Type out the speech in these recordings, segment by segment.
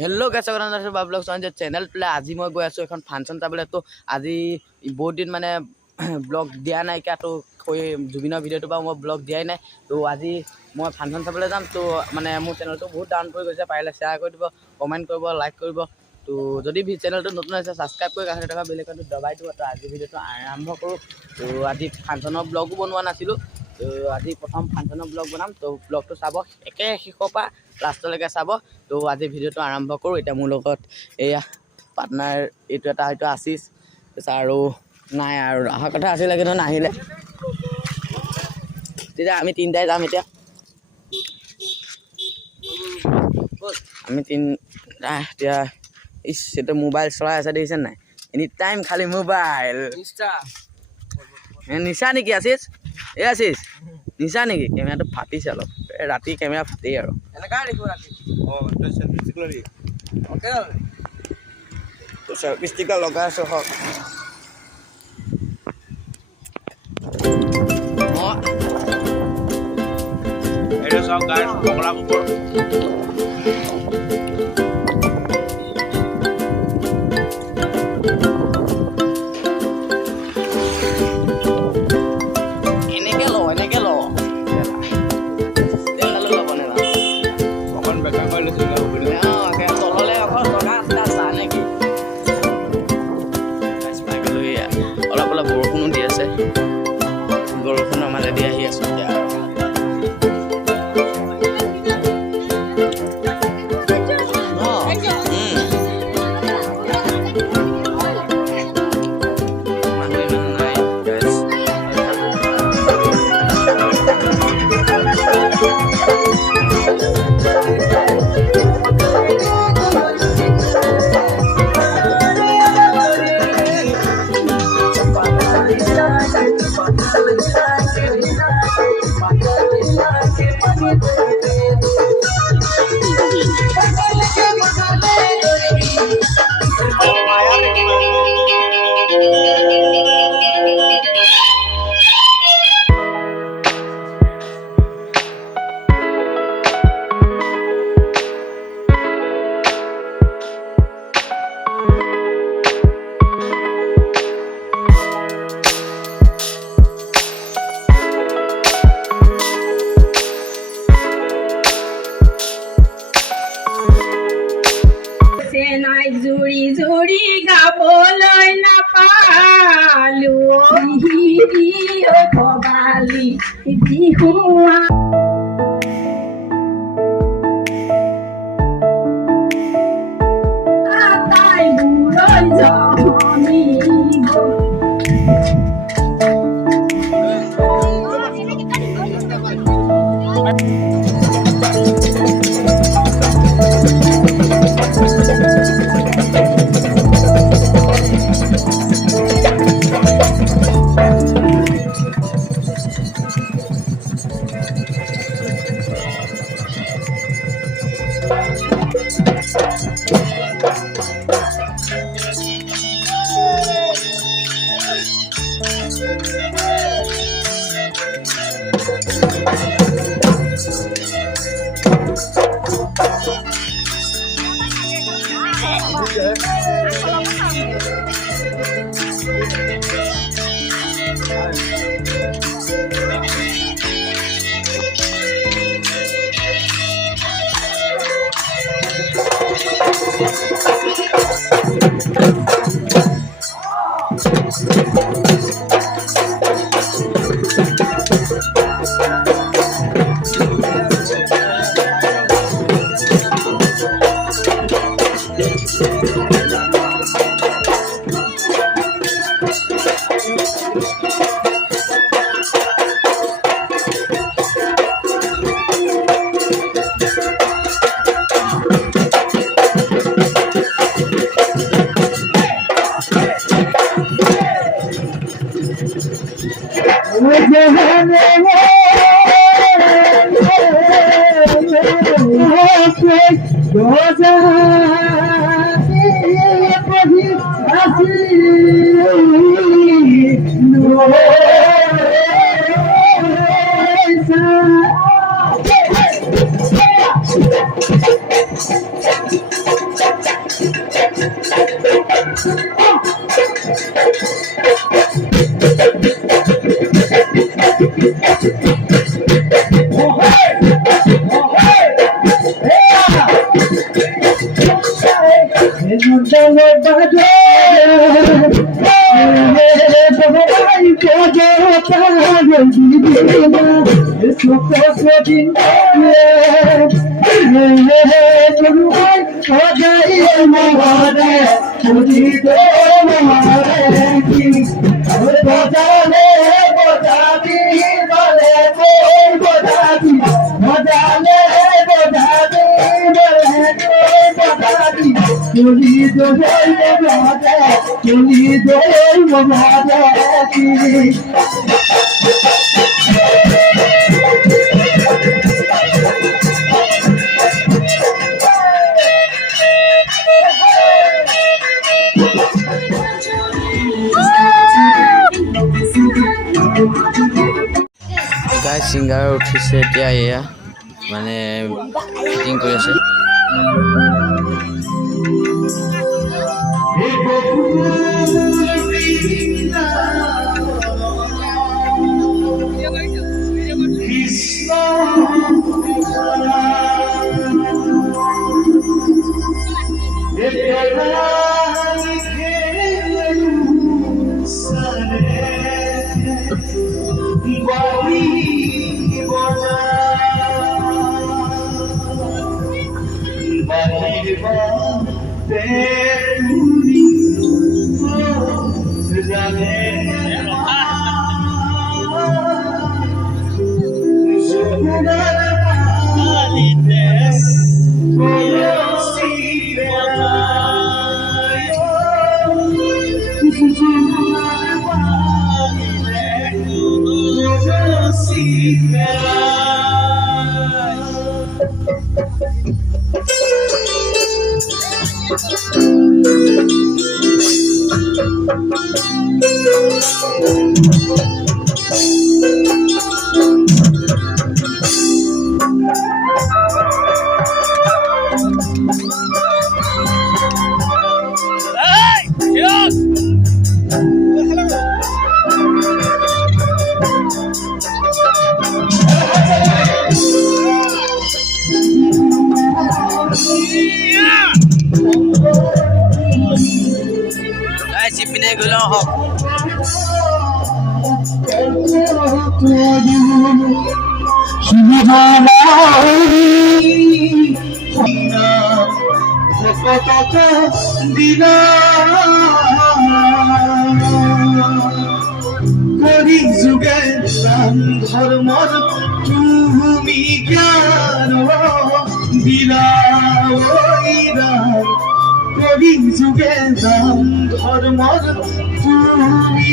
हेलो कैसे blog channel पे आज मैं गई आसो एन फांक्शन चाबले तो आज बहुत दिन माने ब्लॉग दिया ना क्या तो जुबिन भिडिओ मैं ब्लॉग दिया ना तो आज मैं फांक्शन चाबले जाम तो माने मोर चैनल तो बहुत डाउन कर गई पारे शेयर कर दी कमेंट कर लाइक कर तो जदि भी चैनल तो नतुन आछे सब्सक्राइब कर काहे टका बेल आइकन दबाई দিব तो आज भिडिओ आरम्भ करूँ तो आज फांक्शनर ब्लगो बनवा नासिलो तो आज प्रथम फांक्शनर ब्लग बनाम तो ब्लग तो चाब एके शेषर लास्टলৈকে चाब तो आज भिडिओ आरम्भ करूँ इतना मोर लगत एया पार्टनार ये आशीष और ना अहा कथा आছিলে कि नाहिले आमी तीनटाई जाम এতিয়া आमी तीनटा এতিয়া इस मोबाइल चला आसा देखिছে নাই एनी टाइम खाली मोबाइल निशा नेকি आशीष ए आशीष निशा नेকি केमेराটো फाटिছে অলপ राति केमेरा फाटेই আৰু तो सेल्फी स्टिकर लगा आছো হক এটা সব গাছ পকড়া উপর जुड़ी जुड़ी गाबोलै नापालु हिरी ओ भवाली बिहुआ आताई बुलै जहनी गो গাই ছিংগাৰ উঠিছে এতিয়া এয়া মানে ফিটিং কৰি আছে চিপিনে গ'ল হওক যুগে ধর্মর তুমি জ্ঞান দিলা করি যুগে ধর্মর তুমি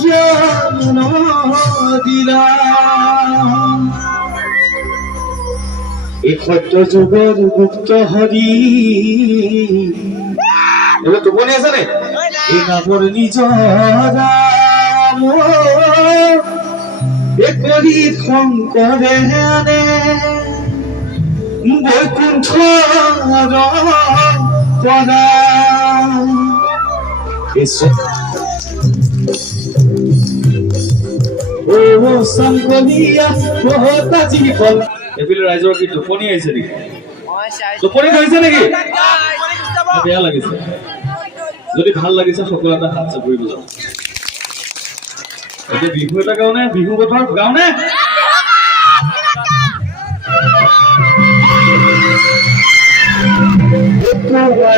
জ্ঞান দিলা এই সত্য যুগৰ গুপ্ত হৰি এইবাৰ টোপনি আছে নে এই নামৰ নিজৰ নাম এই কৰি শংকৰে আনে বৈকুণ্ঠৰ পৰা শংকৰীয়া বহুতাজী কলা এইফালে ৰাইজৰ কি টোপনি আহিছে নেকি টোপনি ধৰিছে নেকি বেয়া লাগিছে যদি ভাল লাগিছে সকলো এটা হাত চাপৰি বজাওক এতিয়া বিহু এটা গাওঁনে বিহু বতৰ গাওঁনে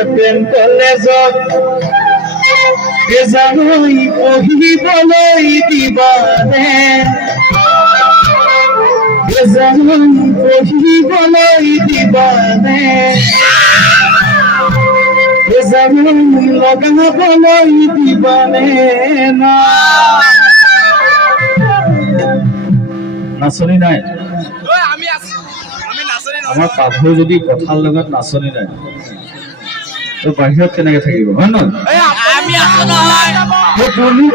প্ৰেম কলেজত জানুৱাৰী পঢ়িবলৈ দিবানে পঢ়িবলৈ দিবানে লগাবলৈ দিবানে না নাচনি নাই আমাৰ পাভৈ যদি কথাৰ লগত নাচনি নাই তো বাহিৰত কেনেকে থাকিব হয় নহয়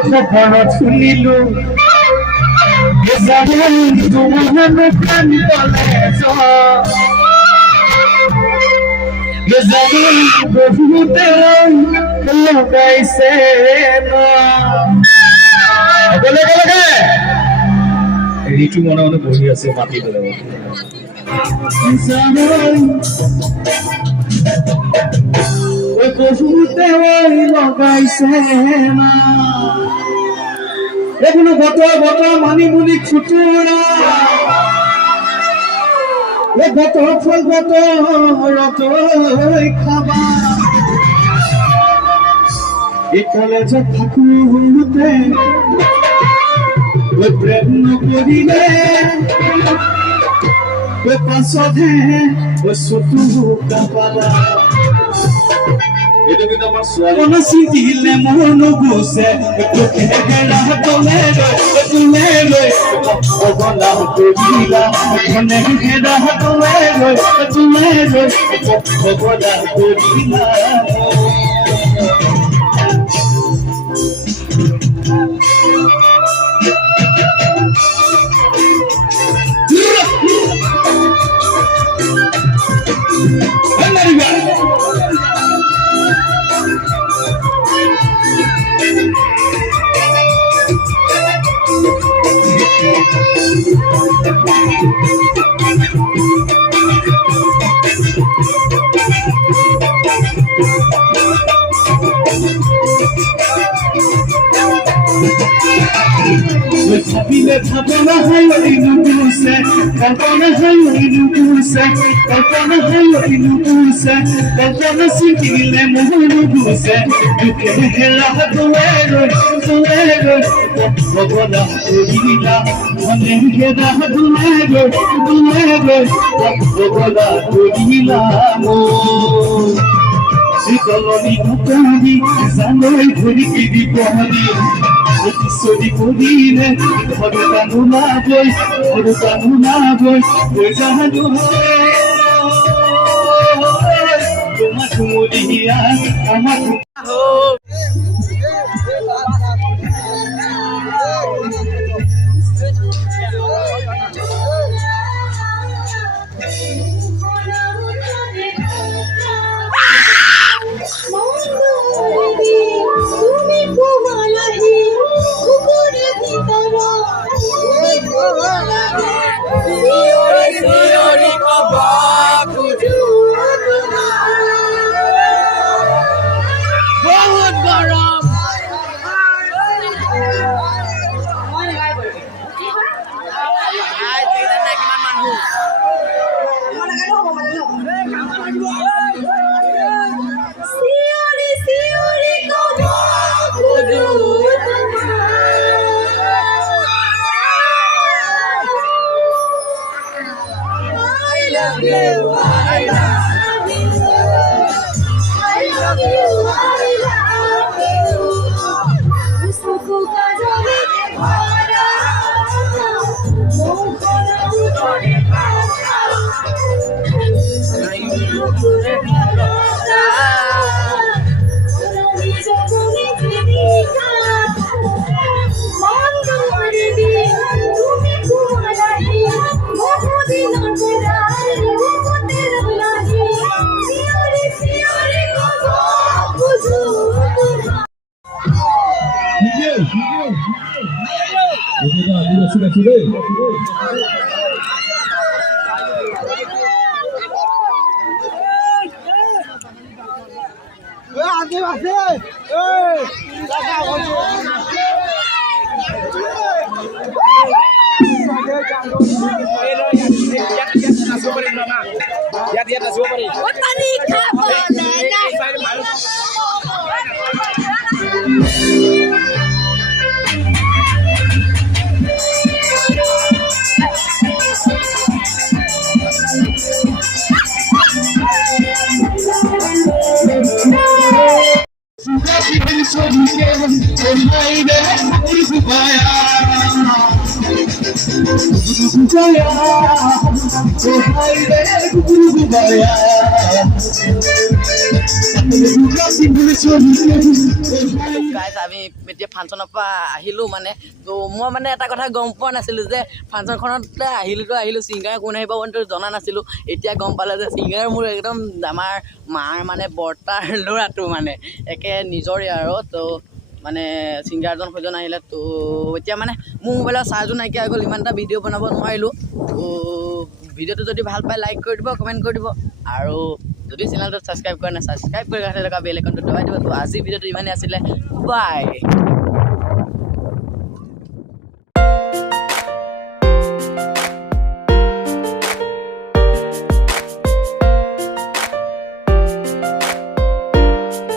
খবৰত শুনিলো লগাইছে হেৰিটো মনে মনে বহি আছে মাতি পেলাই বহুতে লগাইছে না এগুলো বতৰ মানিমুনি খুতুৰা বতৰ ফল বতৰত খাবা এই কলেজত থাকোঁতে প্ৰেম নকৰিলে পাছতহে চকু পাবা এইটো কিন্তু আমাৰ ছোৱালী চিন্তিলে মোৰ নুগুচে হেৰা তলে লৈ অগলা কৰিলা ঘনে হেৰা তলে লৈ অগলা কৰিলা ভাবিলে ভাবনা হয় নুগুছে কল্পনা হয় নুগুছে কল্পনা চিন্তিলে মোহ নুগুছে দুখে হেৰা তোলে ভগনা কৰিলা মনে হেৰা তোলে ভগনা কৰিলা শীতলনি নকৰি জানৈ ঘূৰি কিনি পহৰি সতি কৰিলে ঘৰ কানু নাগৈ জানো তোমাক মৰিয়া আমাক আমি এতিয়া ফাংচনৰ পৰা আহিলোঁ মানে তো মই মানে এটা কথা গম পোৱা নাছিলোঁ যে ফাংচনখনতে আহিলোঁ ছিংগাৰ কোন আহিব কিন্তু জনা নাছিলোঁ। এতিয়া গম পালে যে ছিংগাৰ মোৰ একদম আমাৰ মাৰ মানে বৰ্তাৰ ল'ৰাটো মানে একে নিজৰে আৰু তো মানে ছিংগাৰজন সৈজন আহিলে। তো এতিয়া মানে মোৰ মোবাইলৰ চাৰ্জো নাইকিয়া হৈ গ'ল, ইমান এটা ভিডিঅ' বনাব নোৱাৰিলোঁ। তো ভিডিঅ'টো যদি ভাল পায় লাইক কৰি দিব, কমেণ্ট কৰি দিব, আৰু যদি চেনেলটো ছাবস্ক্ৰাইব কৰা নাই ছাবস্ক্ৰাইব কৰি থকা বেল আইকনটো দবাই দিব। তো আজি ভিডিঅ'টো ইমানেই আছিলে, বাই।